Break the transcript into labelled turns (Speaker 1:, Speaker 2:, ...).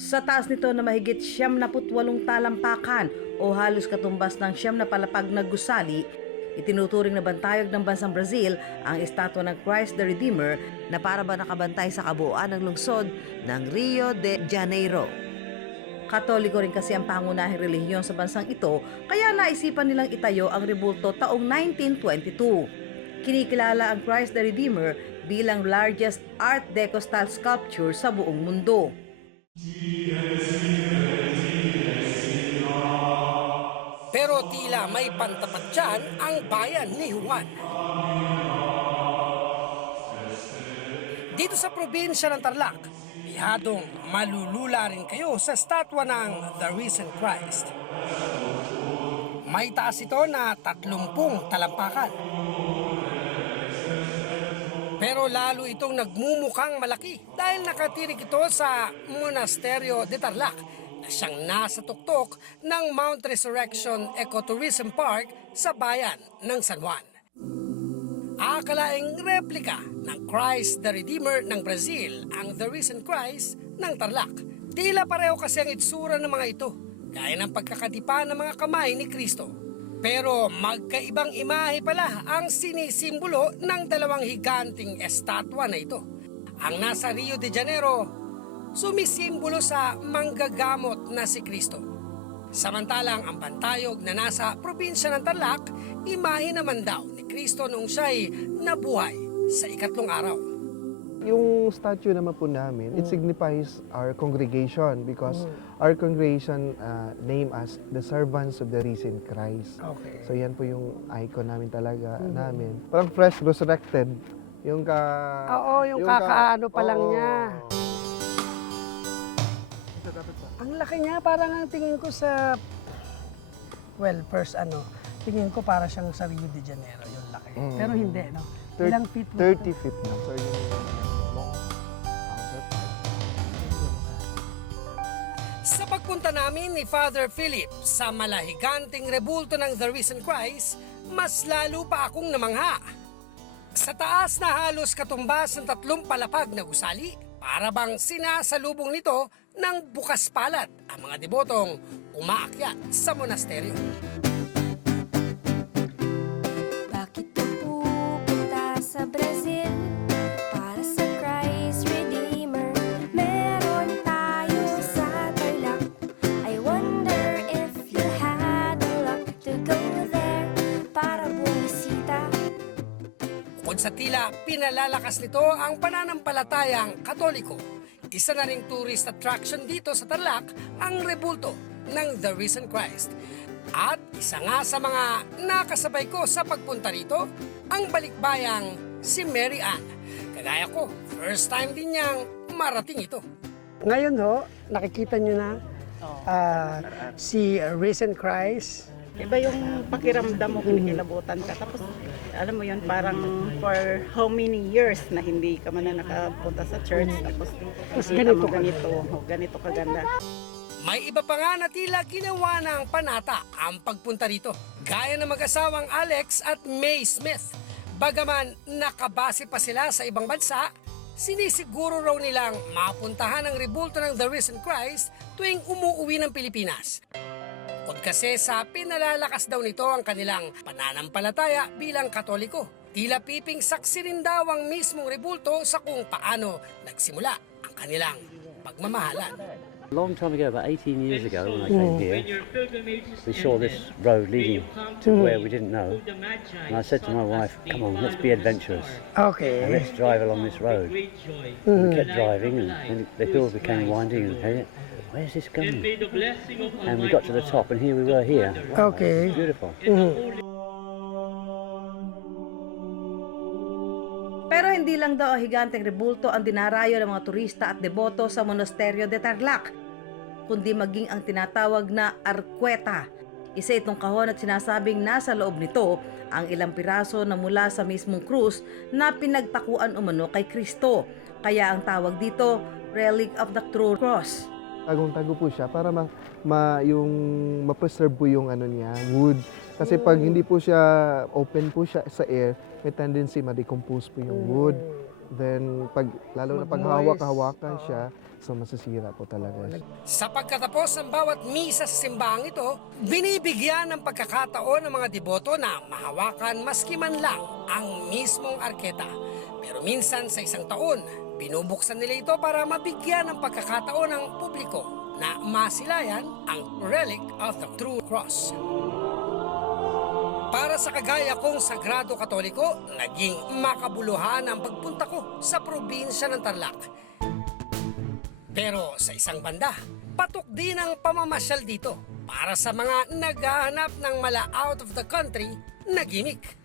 Speaker 1: Sa taas nito na mahigit siyam na putwalong talampakan o halos katumbas ng siyam na palapag na gusali, itinuturing na bantayog ng bansang Brazil ang estatwa ng Christ the Redeemer na para ba nakabantay sa kabuuan ng lungsod ng Rio de Janeiro. Katoliko rin kasi ang pangunahing relihiyon sa bansang ito, kaya naisipan nilang itayo ang rebulto taong 1922. Kinikilala ang Christ the Redeemer bilang largest Art Deco style sculpture sa buong mundo.
Speaker 2: Pero tila may pantapat dyan ang bayan ni Juan. Dito sa probinsya ng Tarlac, bihadong malulula rin kayo sa statwa ng The Risen Christ. May taas ito na 30 talampakan. Pero lalo itong nagmumukhang malaki dahil nakatirik ito sa Monasterio de Tarlac na siyang nasa tuktok ng Mount Resurrection Ecotourism Park sa bayan ng San Juan. Akalaing replika ng Christ the Redeemer ng Brazil ang The Risen Christ ng Tarlac. Tila pareho kasi ang itsura ng mga ito, gaya ng pagkakadipa ng mga kamay ni Kristo. Pero magkaibang imahe pala ang sinisimbolo ng dalawang higanting estatwa na ito. Ang nasa Rio de Janeiro, sumisimbolo sa manggagamot na si Kristo. Samantalang ang bantayog na nasa probinsya ng Tarlac, imahe naman daw ni Kristo noong siya'y nabuhay sa ikatlong araw.
Speaker 3: Yung statue naman po namin, it signifies our congregation because our congregation uh, name as the servants of the risen Christ.
Speaker 2: Okay.
Speaker 3: So yan po yung icon namin talaga namin. Parang fresh resurrected. Yung ka...
Speaker 2: Oo, yung kakaano pa lang
Speaker 3: Oo.
Speaker 2: niya. Ang laki niya, parang ang tingin ko sa... Well, first ano, tingin ko para siyang sa Rio de Janeiro, yung laki.
Speaker 3: Mm.
Speaker 2: Pero hindi, no?
Speaker 3: Thir-
Speaker 2: Ilang feet mo
Speaker 3: 30 feet na. So yun yung
Speaker 2: pagpunta namin ni Father Philip sa malahiganting rebulto ng The Risen Christ, mas lalo pa akong namangha. Sa taas na halos katumbas ng tatlong palapag na gusali, para bang sinasalubong nito ng bukas palad ang mga debotong umaakyat sa monasteryo.
Speaker 4: Sa
Speaker 2: tila, pinalalakas nito ang pananampalatayang katoliko. Isa na ring tourist attraction dito sa Tarlac ang rebulto ng The Risen Christ. At isa nga sa mga nakasabay ko sa pagpunta rito, ang balikbayang si Mary Ann. Kagaya ko, first time din niyang marating ito. Ngayon ho, nakikita niyo na ah, si Risen Christ.
Speaker 5: Iba yung pakiramdam mo, kinikilabutan ka. Tapos, alam mo yun, parang for how many years na hindi ka man na nakapunta sa church. Tapos,
Speaker 2: Tapos
Speaker 5: nakita
Speaker 2: ganito
Speaker 5: ganito, oh, ganito kaganda.
Speaker 2: May iba pa nga na tila ginawa ng panata ang pagpunta rito. Gaya ng mag-asawang Alex at May Smith. Bagaman nakabase pa sila sa ibang bansa, sinisiguro raw nilang mapuntahan ang rebulto ng The Risen Christ tuwing umuuwi ng Pilipinas. Bukod kasi sa pinalalakas daw nito ang kanilang pananampalataya bilang katoliko. Tila piping saksi rin daw ang mismong rebulto sa kung paano nagsimula ang kanilang pagmamahalan.
Speaker 6: A long time ago, about 18 years ago, when I came here, we saw this road leading to where we didn't know. And I said to my wife, come on, let's be adventurous. And
Speaker 2: Okay.
Speaker 6: let's drive along this road. And we kept driving, and, and the hill became winding. And where's this going? And we got to the top, and here we were here. Wow,
Speaker 2: Okay.
Speaker 6: Beautiful.
Speaker 1: Pero hindi lang daw ang higanteng rebulto ang dinarayo ng mga turista at deboto sa Monasterio de Tarlac, kundi maging ang tinatawag na arkweta. Isa itong kahon at sinasabing nasa loob nito ang ilang piraso na mula sa mismong krus na pinagtakuan umano kay Kristo. Kaya ang tawag dito, Relic of the True Cross.
Speaker 3: Tagong-tago po siya para ma, ma yung ma-preserve po yung ano niya, wood. Kasi pag hindi po siya open po siya sa air, may tendency ma-decompose po yung wood. Then pag lalo na pag hawak-hawakan siya, So masisira po talaga.
Speaker 2: Sa pagkatapos ng bawat misa sa simbahang ito, binibigyan ng pagkakataon ng mga deboto na mahawakan maski man lang ang mismong arketa. Pero minsan sa isang taon, binubuksan nila ito para mabigyan ng pagkakataon ng publiko na masilayan ang relic of the true cross. Para sa kagaya kong sagrado katoliko, naging makabuluhan ang pagpunta ko sa probinsya ng Tarlac. Pero sa isang banda, patok din ang pamamasyal dito para sa mga naghahanap ng mala out of the country na gimmick.